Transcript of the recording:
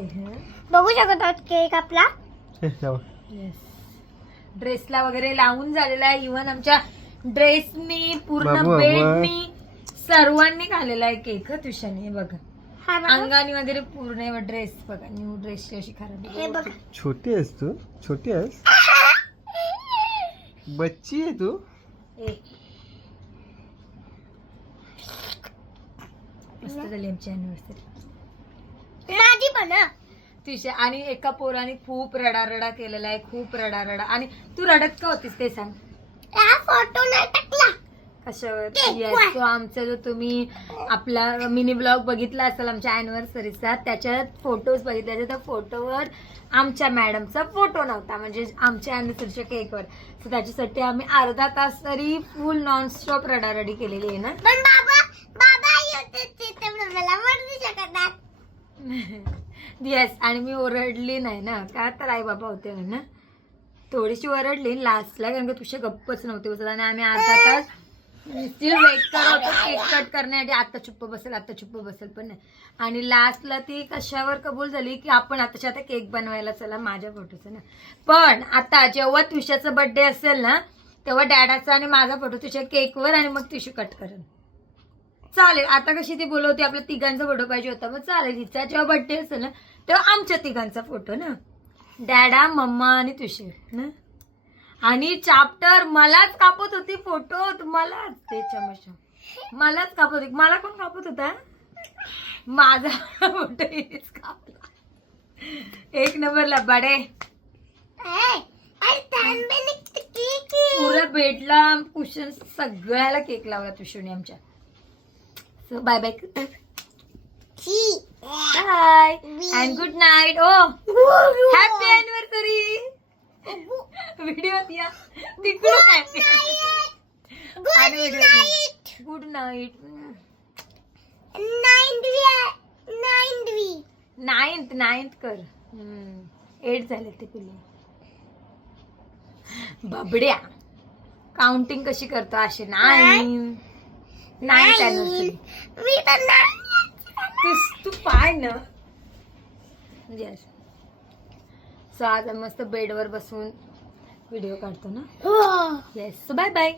आहे. बघू शकत आहात केक आपला. ड्रेसला वगैरे लावून झालेला आहे. इव्हन आमच्या ड्रेसनी पूर्ण बाबू, बेडनी सर्वांनी खाल्लेला आहे केक. तुषाने बघा हा बघा. अंगाने वगैरे पूर्ण ड्रेस बघा. न्यू ड्रेसची अशी खराब हे बघा. छोटी आहेस तू, छोटी आहेस, बच्ची आहे तू. मस्त झाली आमची अॅनिव्हर्सरी. माझी पण हं. तुझ्या आणि एका पोराने खूप रडारडा केलेला आहे. खूप रडारडा. आणि तू रडत का होतीस ते सांग. हा फोटो नाही टाकला. कशावर? केकवर. Yes, तो आमचा जो तुम्ही आपला मिनी ब्लॉग बघितला असेल आमच्या अॅनिव्हर्सरीचा, त्याच्यात फोटोज बघितले त्या फोटोवर आमच्या मॅडमचा फोटो नव्हता, म्हणजे आमच्या अॅनिव्हर्सरीच्या केकवर. सो त्याच्यासाठी आम्ही अर्धा तास तरी फुल नॉनस्टॉप रडारडी केलेली आहे ना. पण बाबा येते तिथे मला वरती शकत नाही. येस. आणि मी ओरडली नाही ना, का तर आई बाबा होते ना. थोडीशी ओरडली लास्टला, कारण का तुझ्या गप्पच नव्हते बसत. आणि आम्ही अर्धा तास स्टील वेट करत होतो केक कट करण्यासाठी. आता चुप्प बसेल पण नाही. आणि लास्टला ती कशावर कबूल झाली की आपण आताच्या आता केक बनवायला चला माझ्या फोटोचा ना. पण आता जेव्हा तुषाचा बर्थडे असेल ना, तेव्हा डॅडाचा आणि माझा फोटो तुझ्या केकवर, आणि मग तुझी कट करेल. चालेल. आता कशी ती बोलवते आपल्या तिघांचा फोटो पाहिजे होता, मग चालेल. हिचा जेव्हा बर्थडे असेल ना तेव्हा आमच्या तिघांचा फोटो ना, डॅडा, मम्मा आणि तुझे ना. आणि चॅप्टर मलाच कापत होती फोटो, मलाच ते चमचा मलाच कापत होती. मला कोण कापत होता? माझा फोटो हेच कापला. एक नंबरला बडे. पुऱ्या बेडला कुशन सगळ्याला केक लावला तुषूने आमच्या. So bye bye bye and good night. Oh happy anniversary. Video या तिकडून हॅपी गुड नाईट. नाईन्थ कर. 8 झाले ते पिल्ले. बाबड्या काउंटिंग कशी करतो अशी. 9th anniversary. तू पाय ना. येस. सो आज मस्त बेडवर बसून व्हिडिओ काढतो ना. येस. So bye bye.